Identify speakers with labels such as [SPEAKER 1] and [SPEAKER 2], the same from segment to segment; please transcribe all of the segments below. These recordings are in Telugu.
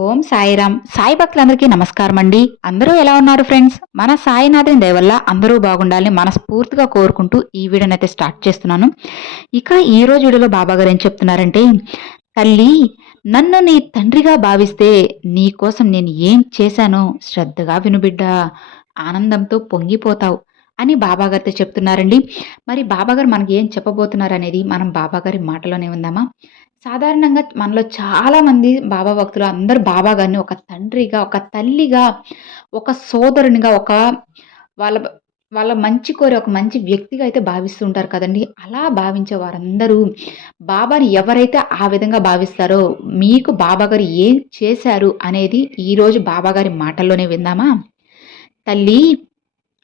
[SPEAKER 1] ఓం సాయిరామ్. సాయి భక్తులందరికీ నమస్కారం అండి. అందరూ ఎలా ఉన్నారు ఫ్రెండ్స్? మన సాయినాథుని దయవల్ల అందరూ బాగుండాలని మనస్ఫూర్తిగా కోరుకుంటూ ఈ వీడియోని అయితే స్టార్ట్ చేస్తున్నాను. ఇక ఈ రోజు వీడియోలో బాబా గారు ఏం చెప్తున్నారంటే తల్లి నన్ను నీ తండ్రిగా భావిస్తే నీ కోసం నేను ఏం చేశానో శ్రద్ధగా వినుబిడ్డ ఆనందంతో పొంగిపోతావు అని బాబా గారితో చెప్తున్నారండి. మరి బాబాగారు మనకి ఏం చెప్పబోతున్నారు అనేది మనం బాబాగారి మాటలోనే ఉందామా సాధారణంగా మనలో చాలామంది బాబా భక్తులు అందరూ బాబా గారిని ఒక తండ్రిగా ఒక తల్లిగా ఒక సోదరునిగా ఒక వాళ్ళ వాళ్ళ మంచి కోరి ఒక మంచి వ్యక్తిగా అయితే భావిస్తూ ఉంటారు కదండి. అలా భావించే వారందరూ బాబాని ఎవరైతే ఆ విధంగా భావిస్తారో మీకు బాబా గారు ఏం చేశారు అనేది ఈరోజు బాబాగారి మాటల్లోనే విందామా? తల్లి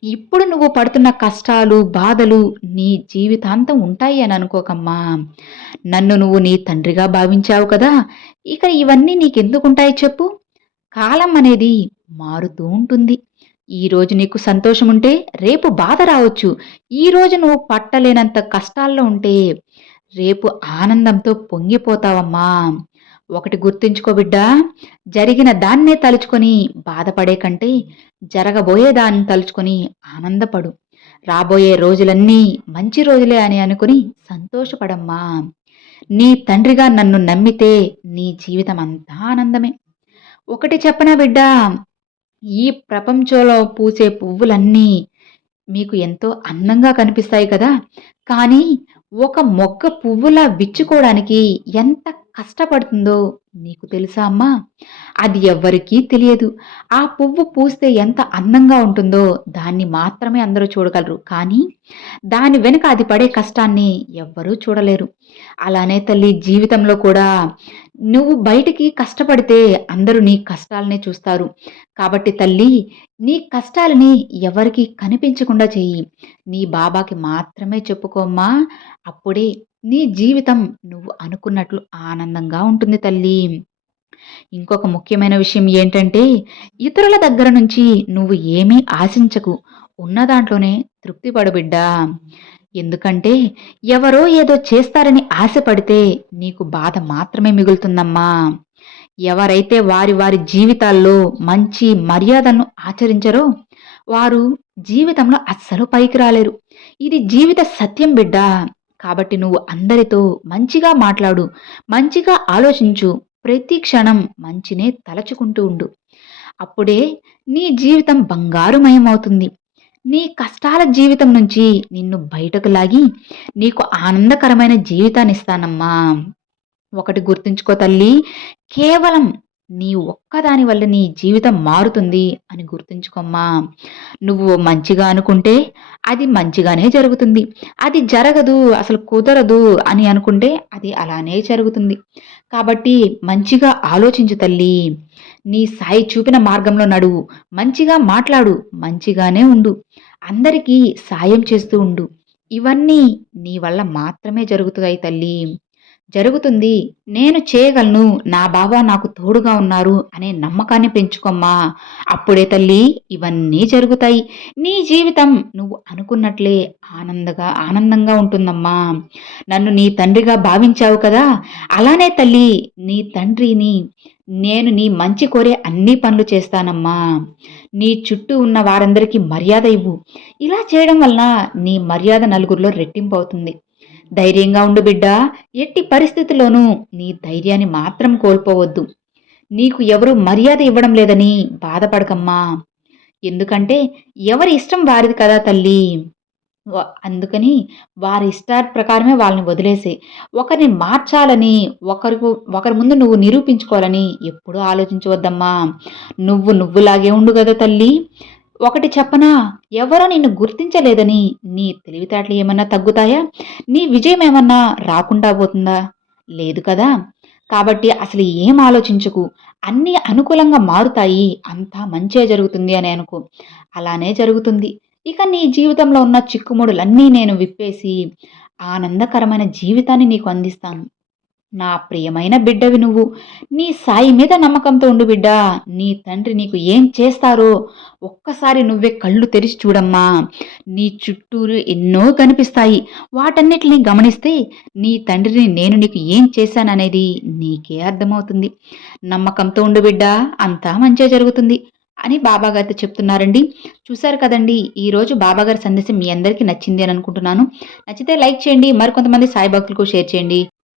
[SPEAKER 1] ఇప్పుడు నువ్వు పడుతున్న కష్టాలు బాధలు నీ జీవితాంతం ఉంటాయి అని అనుకోకమ్మా. నన్ను నువ్వు నీ తండ్రిగా భావించావు కదా. ఇక ఇవన్నీ నీకెందుకుంటాయి చెప్పు? కాలం అనేది మారుతూ ఉంటుంది. ఈరోజు నీకు సంతోషం ఉంటే రేపు బాధ రావచ్చు. ఈరోజు నువ్వు పట్టలేనంత కష్టాల్లో ఉంటే రేపు ఆనందంతో పొంగిపోతావమ్మా. ఒకటి గుర్తుంచుకో బిడ్డా. జరిగిన దాన్నే తలుచుకొని బాధపడే కంటే జరగబోయే దాన్ని తలుచుకొని ఆనందపడు. రాబోయే రోజులన్నీ మంచి రోజులే అని అనుకుని సంతోషపడమ్మా. నీ తండ్రిగా నన్ను నమ్మితే నీ జీవితం అంతా ఆనందమే. ఒకటి చెప్పనా బిడ్డా ఈ ప్రపంచంలో పూసే పువ్వులన్నీ మీకు ఎంతో అందంగా కనిపిస్తాయి కదా. కానీ ఒక మొక్క పువ్వులా విచ్చుకోవడానికి ఎంత కష్టపడుతుందో నీకు తెలుసా అమ్మా? అది ఎవ్వరికీ తెలియదు. ఆ పువ్వు పూస్తే ఎంత అందంగా ఉంటుందో దాన్ని మాత్రమే అందరూ చూడగలరు. కానీ దాని వెనుక అది పడే కష్టాన్ని ఎవ్వరూ చూడలేరు. అలానే తల్లి జీవితంలో కూడా నువ్వు బయటికి కష్టపడితే అందరూ నీ కష్టాలనే చూస్తారు. కాబట్టి తల్లి నీ కష్టాలని ఎవరికి కనిపించకుండా చెయ్యి. నీ బాబాకి మాత్రమే చెప్పుకోమ్మా అప్పుడే నీ జీవితం నువ్వు అనుకున్నట్లు ఆనందంగా ఉంటుంది తల్లి. ఇంకొక ముఖ్యమైన విషయం ఏంటంటే ఇతరుల దగ్గర నుంచి నువ్వు ఏమీ ఆశించకు. ఉన్న దాంట్లోనే తృప్తి బిడ్డా. ఎందుకంటే ఎవరో ఏదో చేస్తారని ఆశపడితే నీకు బాధ మాత్రమే మిగులుతుందమ్మా. ఎవరైతే వారి వారి జీవితాల్లో మంచి మర్యాదలను ఆచరించరో వారు జీవితంలో అస్సలు పైకి రాలేరు. ఇది జీవిత సత్యం బిడ్డా. కాబట్టి నువ్వు అందరితో మంచిగా మాట్లాడు మంచిగా ఆలోచించు. ప్రతి క్షణం మంచినే తలచుకుంటూ ఉండు. అప్పుడే నీ జీవితం బంగారుమయమవుతుంది. నీ కష్టాల జీవితం నుంచి నిన్ను బయటకు లాగి నీకు ఆనందకరమైన జీవితాన్ని ఇస్తానమ్మా. ఒకటి గుర్తుంచుకో తల్లి కేవలం నీ ఒక్కదాని వల్ల నీ జీవితం మారుతుంది అని గుర్తుంచుకోమ్మా. నువ్వు మంచిగా అనుకుంటే అది మంచిగానే జరుగుతుంది. అది జరగదు అసలు కుదరదు అని అనుకుంటే అది అలానే జరుగుతుంది. కాబట్టి మంచిగా ఆలోచించు తల్లి. నీ సాయి చూపిన మార్గంలో నడువు మంచిగా మాట్లాడు మంచిగానే ఉండు. అందరికీ సాయం చేస్తూ ఉండు. ఇవన్నీ నీ వల్ల మాత్రమే జరుగుతాయి తల్లి. జరుగుతుంది. నేను చేయగలను. నా బాబా నాకు తోడుగా ఉన్నారు అనే నమ్మకాన్ని పెంచుకోమ్మా. అప్పుడే తల్లి ఇవన్నీ జరుగుతాయి. నీ జీవితం నువ్వు అనుకున్నట్లే ఆనందగా ఆనందంగా ఉంటుందమ్మా. నన్ను నీ తండ్రిగా భావించావు కదా. అలానే తల్లి నీ తండ్రిని నేను నీ మంచి కోరే అన్ని పనులు చేస్తానమ్మా. నీ చుట్టూ ఉన్న వారందరికీ మర్యాద ఇవ్వు. ఇలా చేయడం వలన నీ మర్యాద నలుగురిలో రెట్టింపు అవుతుంది. ధైర్యంగా ఉండు బిడ్డా. ఎట్టి పరిస్థితిలోనూ నీ ధైర్యాన్ని మాత్రం కోల్పోవద్దు. నీకు ఎవరు మర్యాద ఇవ్వడం లేదని బాధపడకమ్మా. ఎందుకంటే ఎవరి ఇష్టం వారిది కదా తల్లి. అందుకని వారి ఇష్ట ప్రకారమే వాళ్ళని వదిలేసే. ఒకరిని మార్చాలని ఒకరికి ఒకరి ముందు నువ్వు నిరూపించుకోవాలని ఎప్పుడూ ఆలోచించవద్దమ్మా. నువ్వు నువ్వులాగే ఉండు కదా తల్లి. ఒకటి చెప్పనా? ఎవరో నిన్ను గుర్తించలేదని నీ తెలివితేటలు ఏమన్నా తగ్గుతాయా? నీ విజయం ఏమన్నా రాకుండా పోతుందా? లేదు కదా. కాబట్టి అసలు ఏం ఆలోచించకు. అన్నీ అనుకూలంగా మారుతాయి. అంతా మంచే జరుగుతుంది అని అనుకో. అలానే జరుగుతుంది. ఇక నీ జీవితంలో ఉన్న చిక్కుముడులన్నీ నేను విప్పేసి ఆనందకరమైన జీవితాన్ని నీకు అందిస్తాను. నా ప్రియమైన బిడ్డవి నువ్వు. నీ సాయి మీద నమ్మకంతో ఉండు బిడ్డా. నీ తండ్రి నీకు ఏం చేస్తారో ఒక్కసారి నువ్వే కళ్ళు తెరిచి చూడమ్మా. నీ చుట్టూరు ఎన్నో కనిపిస్తాయి. వాటన్నిటిని గమనిస్తే నీ తండ్రిని నేను నీకు ఏం చేశాననేది నీకే అర్థమవుతుంది. నమ్మకంతో ఉండు బిడ్డా అంతా మంచిగా జరుగుతుంది అని బాబాగారితో చెప్తున్నారండి. చూశారు కదండి ఈరోజు బాబాగారి సందేశం మీ అందరికీ నచ్చింది అని అనుకుంటున్నాను. నచ్చితే లైక్ చేయండి మరికొంతమంది సాయి భక్తులకు షేర్ చేయండి.